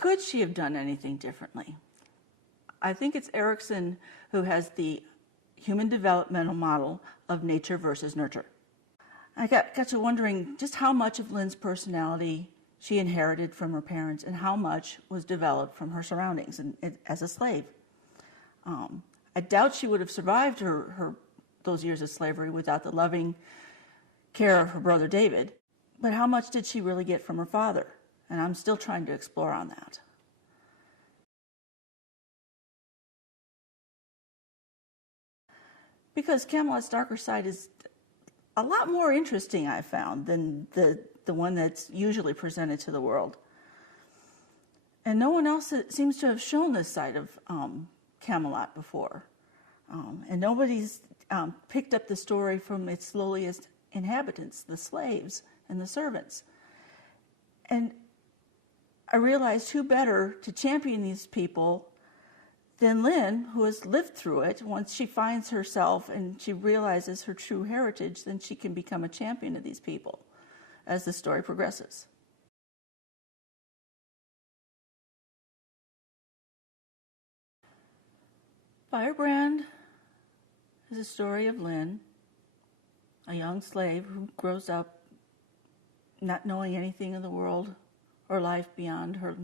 Could she have done anything differently? I think it's Erikson who has the human developmental model of nature versus nurture. I got to wondering just how much of Lynn's personality she inherited from her parents and how much was developed from her surroundings as a slave. I doubt she would have survived those years of slavery without the loving care of her brother David. But how much did she really get from her father? And I'm still trying to explore on that. Because Camelot's darker side is a lot more interesting, I found, than the one that's usually presented to the world. And no one else seems to have shown this side of Camelot before. And nobody's picked up the story from its lowliest inhabitants, the slaves and the servants. And I realized who better to champion these people than Lynn, who has lived through it. Once she finds herself and she realizes her true heritage, then she can become a champion of these people as the story progresses. Firebrand is a story of Lynn, a young slave who grows up not knowing anything of the world or life beyond her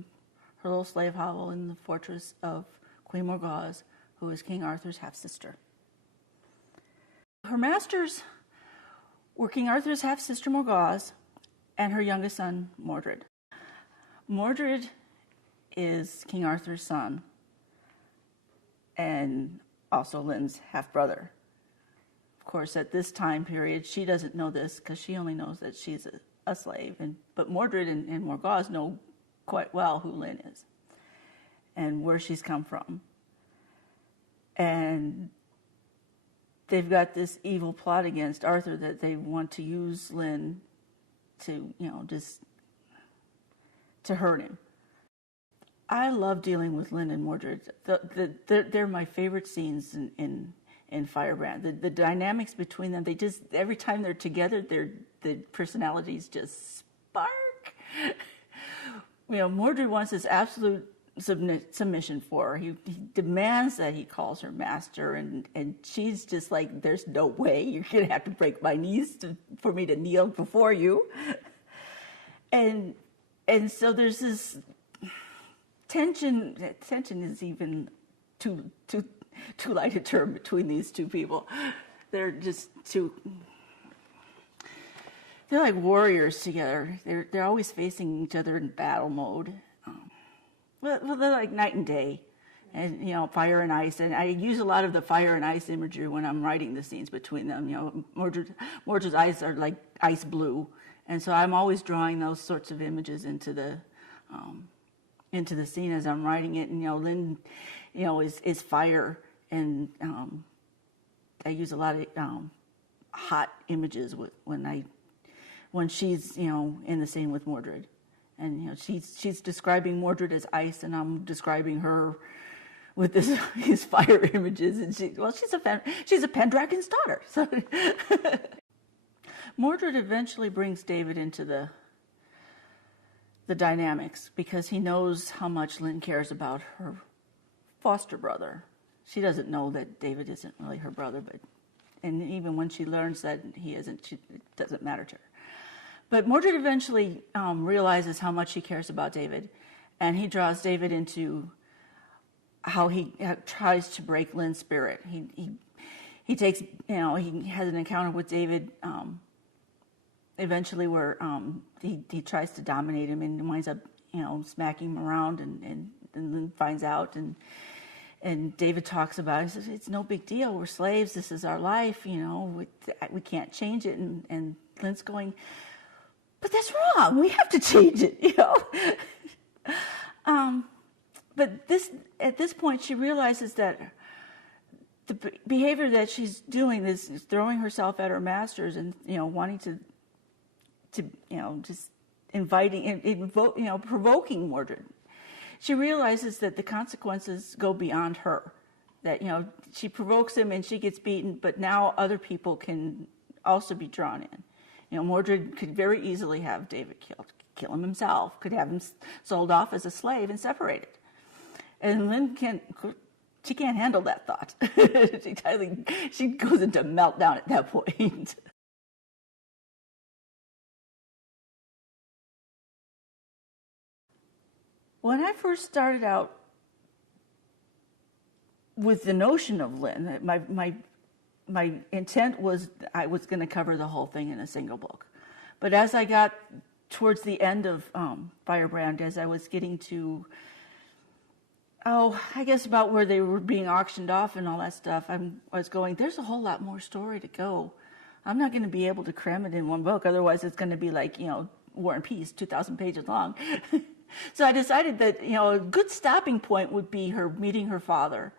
little slave hovel in the fortress of Queen Morgause, who is King Arthur's half-sister. Her masters were King Arthur's half-sister Morgause and her youngest son, Modred. Modred is King Arthur's son and also Lynn's half-brother. Of course, at this time period, she doesn't know this because she only knows that she's a slave. But Modred and Morgause know quite well who Lynn is and where she's come from. And they've got this evil plot against Arthur that they want to use Lynn to, just to hurt him. I love dealing with Lynn and Modred. They're my favorite scenes in Firebrand. The dynamics between them, every time they're together, the personalities just spark. Modred wants this absolute submission for her. He demands that he calls her master, and she's just like, there's no way, you're going to have to break my knees for me to kneel before you. And so there's this tension is even too light a term between these two people. They're just they're like warriors together. They're always facing each other in battle mode. Well, they're like night and day, and fire and ice. And I use a lot of the fire and ice imagery when I'm writing the scenes between them. Mordred's eyes are like ice blue, and so I'm always drawing those sorts of images into the scene as I'm writing it. And Lynn, is fire, and I use a lot of hot images when she's in the scene with Modred. And she's describing Modred as ice, and I'm describing her with these fire images. And she's a Pendragon's daughter. So Modred eventually brings David into the dynamics because he knows how much Lynn cares about her foster brother. She doesn't know that David isn't really her brother, and even when she learns that he isn't, it doesn't matter to her. But Modred eventually realizes how much he cares about David, and he draws David into how he tries to break Lynn's spirit. He takes, he has an encounter with David eventually where he tries to dominate him and winds up, smacking him around, and Lynn finds out, and David talks about it. He says, it's no big deal. We're slaves. This is our life. We can't change it. And Lynn's going, but that's wrong. We have to change it, But at this point, she realizes that the behavior that she's doing is throwing herself at her masters and, wanting to just inviting, provoking Modred. She realizes that the consequences go beyond her. That, she provokes him and she gets beaten, but now other people can also be drawn in. Modred could very easily have David killed. kill him himself, could have him sold off as a slave and separated. And Lynn she can't handle that thought. She goes into meltdown at that point. When I first started out with the notion of Lynn, my intent was I was going to cover the whole thing in a single book. But as I got towards the end of Firebrand, as I was getting to, I guess about where they were being auctioned off and all that stuff, I was going, there's a whole lot more story to go. I'm not going to be able to cram it in one book. Otherwise, it's going to be like, War and Peace, 2,000 pages long. So I decided that, a good stopping point would be her meeting her father,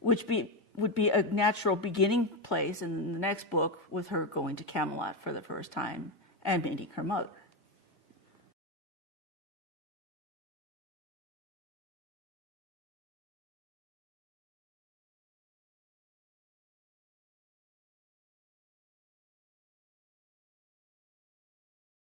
which would be a natural beginning place in the next book with her going to Camelot for the first time and meeting her mother.